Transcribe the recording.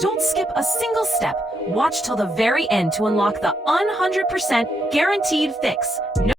Don't skip a single step. Watch till the very end to unlock the 100% guaranteed fix. No